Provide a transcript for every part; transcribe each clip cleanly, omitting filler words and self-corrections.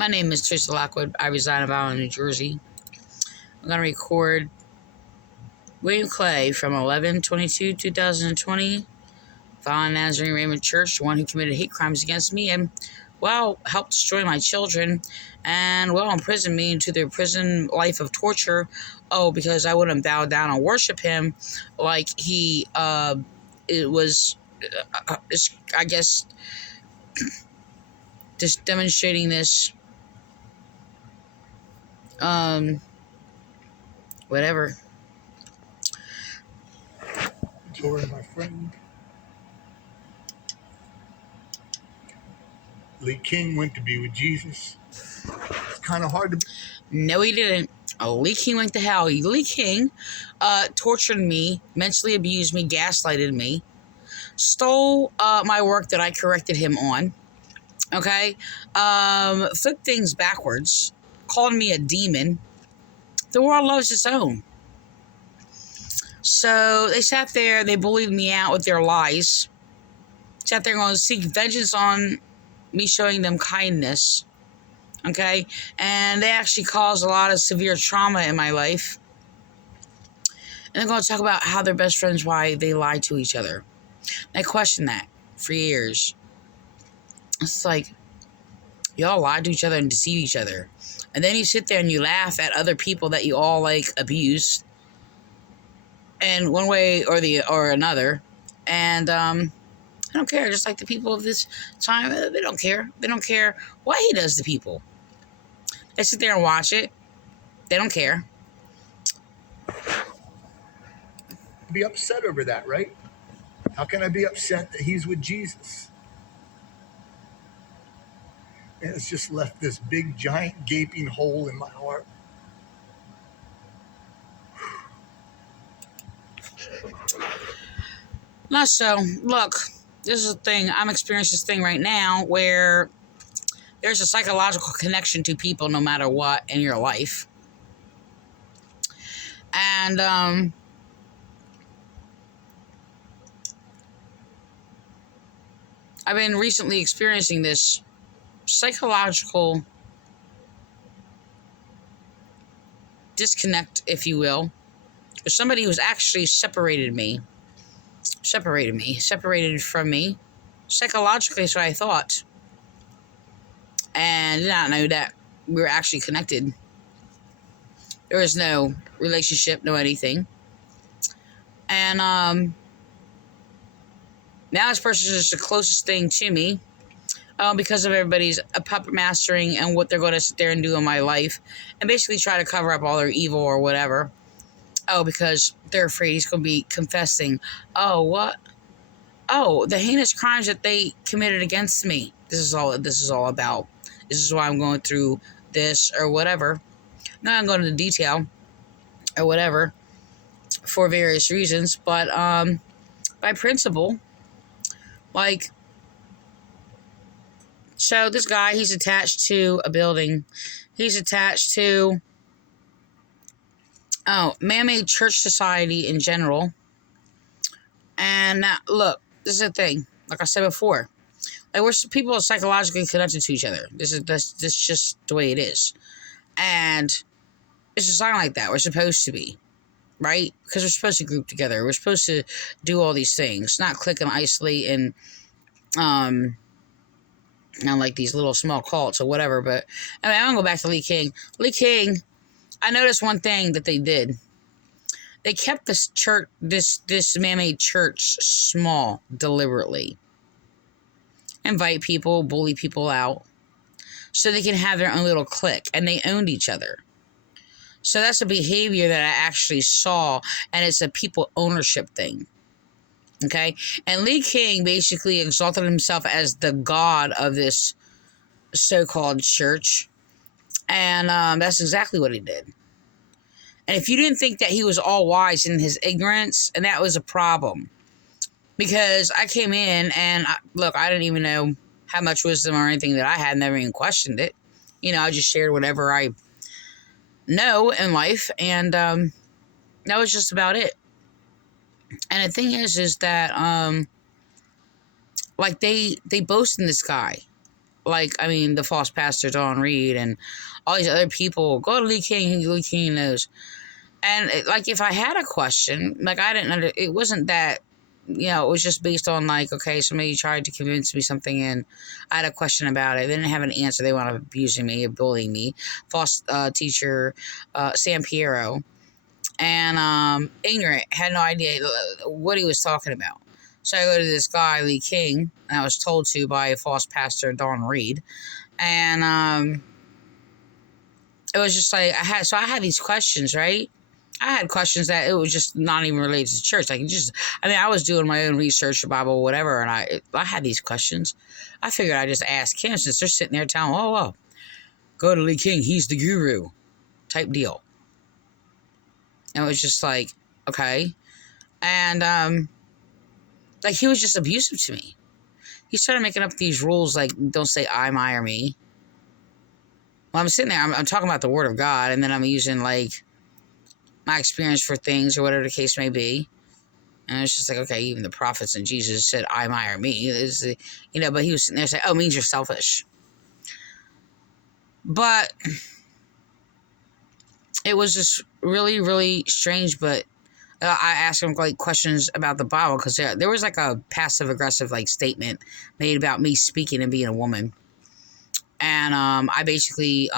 My name is Teresa Lockwood. I reside in Vineland, New Jersey. I'm going to record William Clay from 11/22/2020. Vineland Nazarene Raymond Church, the one who committed hate crimes against me and, helped destroy my children and, imprisoned me into their prison life of torture. Oh, because I wouldn't bow down and worship him like he, it was, I guess, just demonstrating this, whatever. Tori, my friend. Lee King went to be with Jesus. It's kind of hard to... No, he didn't. Lee King went to hell. Lee King tortured me, mentally abused me, gaslighted me, stole my work that I corrected him on, okay? Flipped things backwards, called me a demon. The world loves its own. So they sat there, they bullied me out with their lies. Sat there going to seek vengeance on me showing them kindness. Okay? And they actually caused a lot of severe trauma in my life. And they're going to talk about how they're best friends, why they lied to each other. And I questioned that for years. It's like, y'all lied to each other and deceive each other. And then you sit there and you laugh at other people that you all, abuse. And one way or another. And, I don't care. Just like the people of this time, they don't care. They don't care what he does to people. They sit there and watch it. They don't care. Be upset over that, right? How can I be upset that he's with Jesus? And it's just left this big, giant, gaping hole in my heart. Not so. Look, this is a thing. I'm experiencing this thing right now where there's a psychological connection to people no matter what in your life. And, I've been recently experiencing this psychological disconnect, if you will, with somebody who's actually separated from me, psychologically, so I thought, and did not know that we were actually connected. There was no relationship, no anything, and now this person is the closest thing to me, because of everybody's puppet mastering and what they're going to sit there and do in my life, and basically try to cover up all their evil or whatever. Oh, because they're afraid he's going to be confessing. Oh, what? Oh, the heinous crimes that they committed against me. This is all about. This is why I'm going through this or whatever. Not I'm going into detail or whatever for various reasons, but by principle, so this guy, he's attached to a building. He's attached to man-made church society in general. And now, look, this is the thing. Like I said before, people are psychologically connected to each other. This is just the way it is. And it's just not like that. We're supposed to be, right? Because we're supposed to group together. We're supposed to do all these things, not click and isolate and like these little small cults or whatever. But I'm gonna go back to Lee King. Lee King, I noticed one thing that they did. They kept this church, this man-made church, small deliberately. Invite people, bully people out, so they can have their own little clique, and they owned each other. So that's a behavior that I actually saw, and it's a people ownership thing. Okay? And Lee King basically exalted himself as the god of this so-called church, and that's exactly what he did. And if you didn't think that he was all wise in his ignorance, and that was a problem. Because I came in and, I didn't even know how much wisdom or anything that I had, never even questioned it. I just shared whatever I know in life, and that was just about it. And the thing is that, they boast in this guy. like, I mean, the false pastor Don Reed and all these other people, go to Lee King knows. And like, if I had a question, like, I didn't it wasn't that, it was just based on like, okay, somebody tried to convince me something and I had a question about it. They didn't have an answer. They wound up abusing me, bullying me. False teacher, San Piero, and ignorant, had no idea what he was talking about. So I go to this guy, Lee King, and I was told to by a false pastor, Don Reed. And it was just like, I had these questions, right? I had questions that it was just not even related to church. Like, I was doing my own research, the Bible, whatever, and I had these questions. I figured I'd just ask him, since they're sitting there telling, oh, go to Lee King, he's the guru, type deal. And it was just like, okay. And, like, he was just abusive to me. He started making up these rules, like, don't say I, my, or me. Well, I'm sitting there, I'm talking about the Word of God, and then I'm using, like, my experience for things, or whatever the case may be. And it's just like, okay, even the prophets and Jesus said I, my, or me. But he was sitting there saying, oh, it means you're selfish. But it was just really, really strange. But I asked him like questions about the Bible, because there was like a passive aggressive like statement made about me speaking and being a woman. And I basically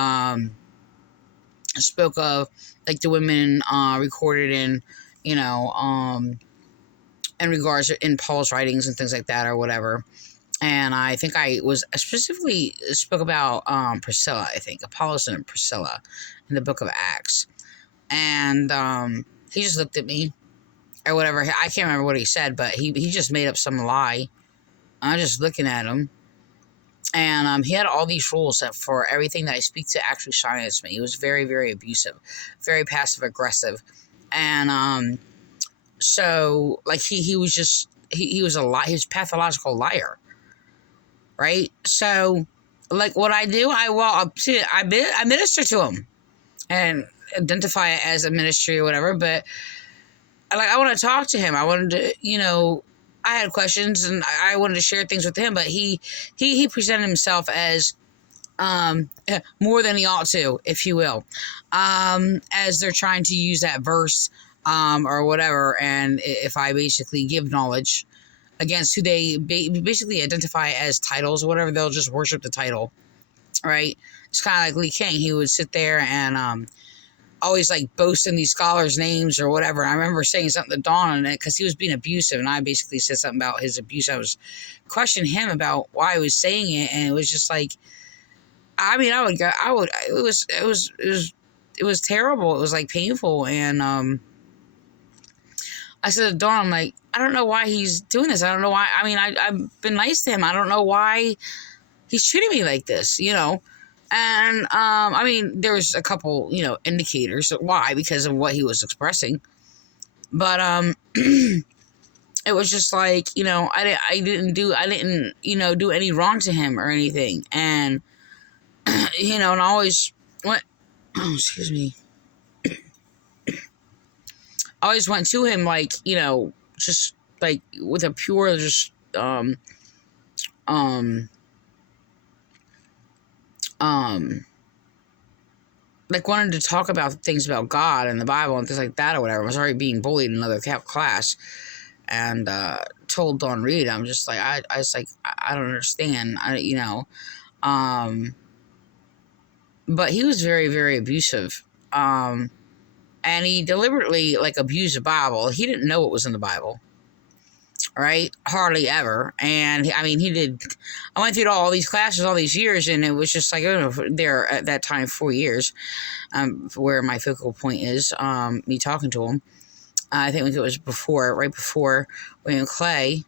spoke of like the women recorded in, in regards to, in Paul's writings and things like that, or whatever. And I think I was specifically spoke about Priscilla, I think, Apollos and Priscilla in the book of Acts. And he just looked at me or whatever. I can't remember what he said, but he just made up some lie. I was just looking at him. And he had all these rules that for everything that I speak to actually silence me. He was very, very abusive, very passive aggressive. And so like he was just he was he was a pathological liar. Right? So like what I do, I walk up to I minister to him and identify it as a ministry or whatever, but like I want to talk to him. I wanted to, I had questions and I wanted to share things with him, but he presented himself as more than he ought to, if you will, as they're trying to use that verse or whatever. And if I basically give knowledge against who they basically identify as titles or whatever, they'll just worship the title, right? It's kind of like Lee King. He would sit there and always like boasting these scholars' names or whatever. I remember saying something to Dawn on it because he was being abusive, and I basically said something about his abuse. I was questioning him about why I was saying it, and it was just like, I mean, it was terrible. It was like painful, and I said to Dawn, I'm like, I don't know why he's doing this. I don't know why. I mean, I've been nice to him. I don't know why he's treating me like this, And, I mean, there was a couple, indicators of why, because of what he was expressing. But, it was just like, I didn't do any wrong to him or anything. And, and I always went, excuse me. I always went to him like, just like with a pure, just, like wanted to talk about things about God and the Bible and things like that or whatever. I was already being bullied in another class, and told Dawn Reed, I'm just like, I was like, I don't understand, but he was very, very abusive, and he deliberately like abused the Bible. He didn't know what was in the Bible. Right? Hardly ever. And he did. I went through all these classes all these years, and it was just like, I don't know, there at that time 4 years, where my focal point is, me talking to him. I think it was right before William Clay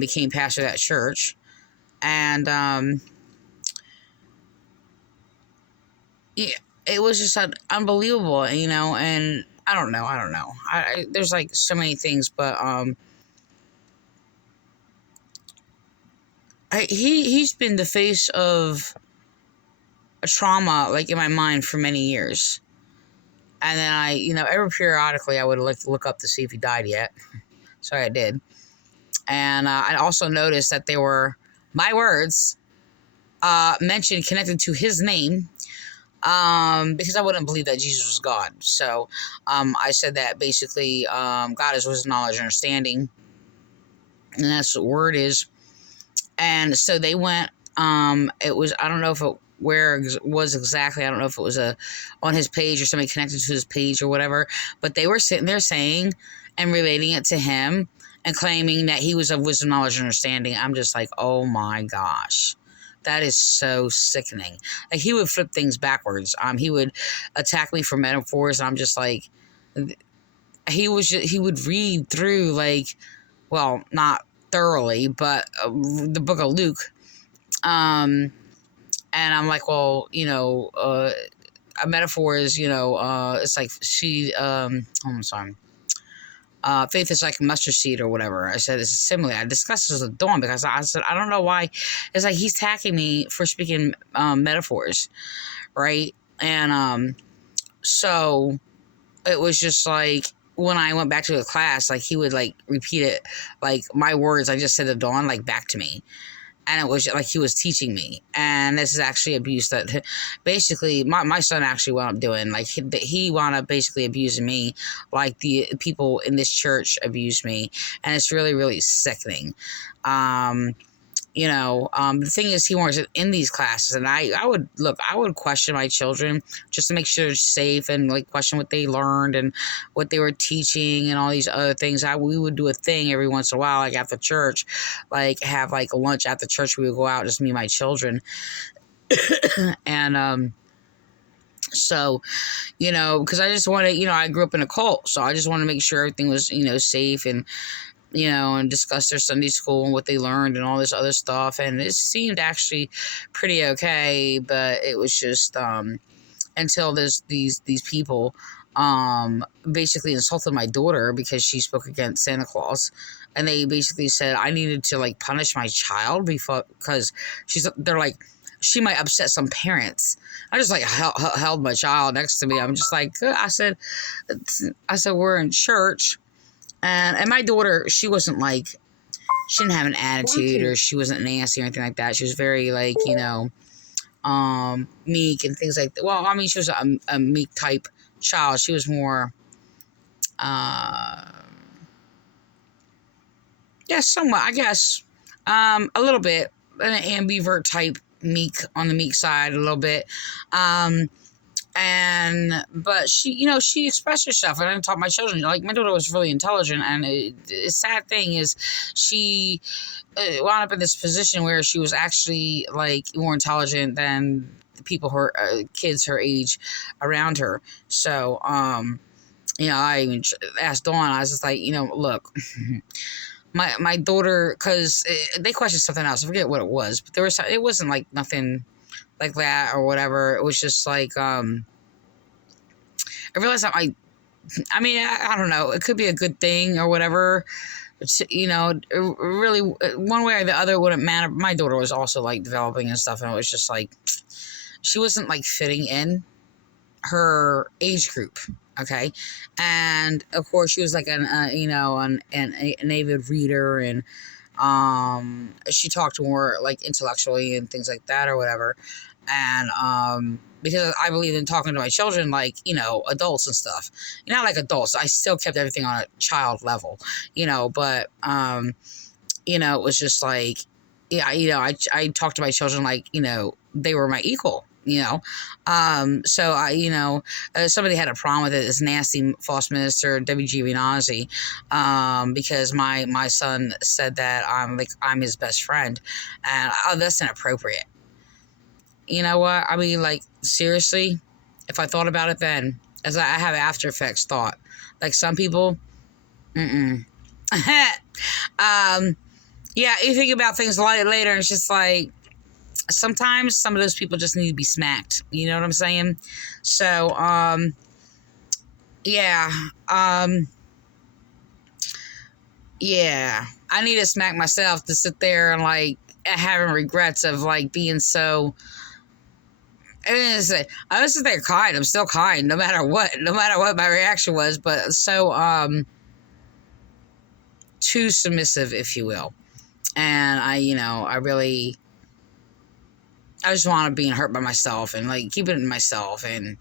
became pastor of that church. And yeah, it was just unbelievable, and I don't know. There's like so many things, but he's been the face of a trauma, like in my mind, for many years. And then every periodically I would look up to see if he died yet. So I did. And I also noticed that they were my words mentioned connected to his name, because I wouldn't believe that Jesus was God. So I said that basically God is wisdom, knowledge, and understanding, and that's what word is. And so they went. It was, I don't know if it where it was exactly. I don't know if it was on his page or somebody connected to his page or whatever. But they were sitting there saying and relating it to him and claiming that he was of wisdom, knowledge, and understanding. I'm just like, oh my gosh. That is so sickening. Like, he would flip things backwards. He would attack me for metaphors, and I'm just like, he would read through, like, well, not thoroughly, but the book of Luke. And I'm like, well, a metaphor is, it's like I'm sorry. Faith is like mustard seed or whatever. I said it's a simile. I discussed this with Dawn because I said, I don't know why. It's like he's attacking me for speaking metaphors, right? And so it was just like, when I went back to the class, like, he would like repeat it, like my words I just said to Dawn, like, back to me. And it was like he was teaching me. And this is actually abuse that basically my son actually wound up doing. Like, he wound up basically abusing me like the people in this church abused me. And it's really, really sickening. The thing is, he wasn't in these classes, and I would question my children just to make sure they're safe, and like question what they learned and what they were teaching and all these other things. We would do a thing every once in a while, like after church, like have like lunch after church. We would go out, just me and my children, and so, because I just wanted, I grew up in a cult, so I just wanted to make sure everything was, safe, and and discuss their Sunday school and what they learned and all this other stuff. And it seemed actually pretty okay, but it was just until these people basically insulted my daughter because she spoke against Santa Claus. And they basically said I needed to like punish my child because they're like, she might upset some parents. I just like held my child next to me. I'm just like, I said, we're in church. And my daughter, she wasn't like, she didn't have an attitude, or she wasn't nasty or anything like that. She was very like, meek and things like that. Well, I mean, she was a meek type child. She was more, somewhat, I guess, a little bit, an ambivert type meek, on the meek side a little bit. But she expressed herself, and I taught my children. Like, my daughter was really intelligent, and the sad thing is, she wound up in this position where she was actually like more intelligent than the people kids her age around her. So, I even asked Dawn. I was just like, look. My daughter, because they questioned something else. I forget what it was, but it wasn't like nothing like that or whatever. It was just like, I realized that I don't know. It could be a good thing or whatever. Really, one way or the other wouldn't matter. My daughter was also like developing and stuff, and it was just like, she wasn't like fitting in her age group. Okay. And of course she was like an avid reader, and she talked more like intellectually and things like that or whatever. And because I believe in talking to my children like, adults and stuff. Not like adults. I still kept everything on a child level, but it was just like, I talked to my children like, they were my equal. So somebody had a problem with it, this nasty false minister W.G. Venazzi, because my son said that I'm his best friend, and that's inappropriate. You know what? I mean, like, seriously, if I thought about it then, as I have after effects thought, like some people, you think about things later, and it's just like, sometimes some of those people just need to be smacked. You know what I'm saying? So, I need to smack myself to sit there and like having regrets of like being so. I was just there kind. I'm still kind, no matter what my reaction was, but so too submissive, if you will. And I I just want to be hurt by myself and like keep it in myself. And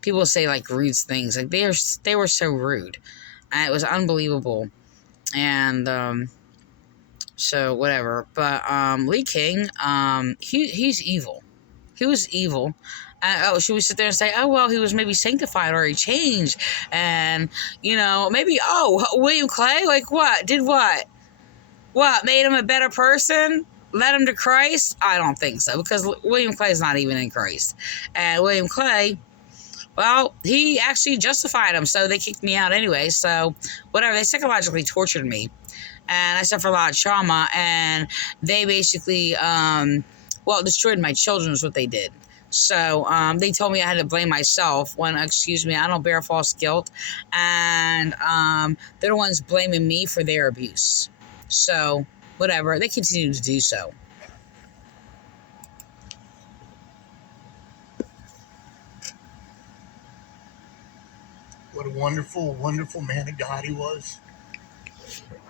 people say like rude things, like they were so rude, and it was unbelievable. And so whatever. But Lee King, he's evil. He was evil. Should we sit there and say, oh, well, he was maybe sanctified or he changed? And, maybe, William Clay, like what? Did what? What? Made him a better person? Led him to Christ? I don't think so, because William Clay is not even in Christ. And William Clay, well, he actually justified him, so they kicked me out anyway. So whatever, they psychologically tortured me. And I suffered a lot of trauma, and they basically, destroyed my children is what they did. So they told me I had to blame myself when, excuse me, I don't bear false guilt. And they're the ones blaming me for their abuse. So whatever, they continue to do so. What a wonderful, wonderful man of God he was.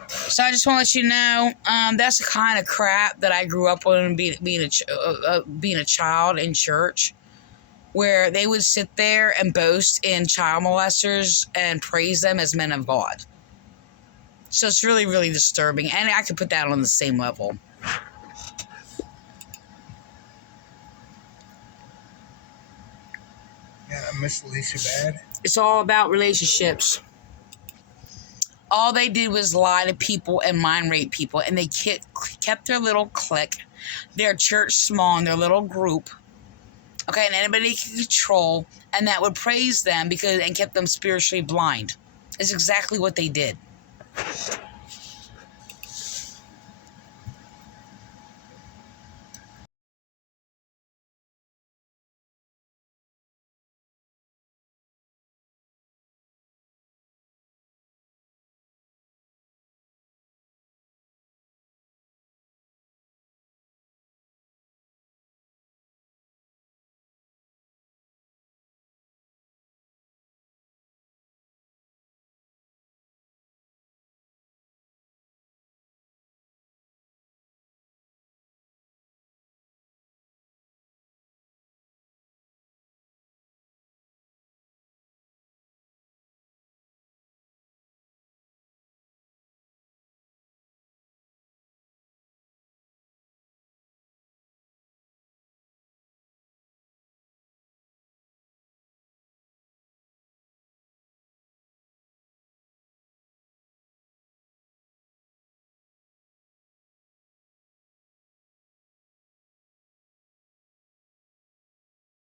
So I just want to let you know, that's the kind of crap that I grew up with, being a child in church, where they would sit there and boast in child molesters and praise them as men of God. So it's really, really disturbing, and I could put that on the same level. Yeah, I miss Lisa bad. It's all about relationships. All they did was lie to people and mind rape people, and they kept their little clique, their church small, and their little group. Okay, and anybody they could control, and that would praise them and kept them spiritually blind. It's exactly what they did.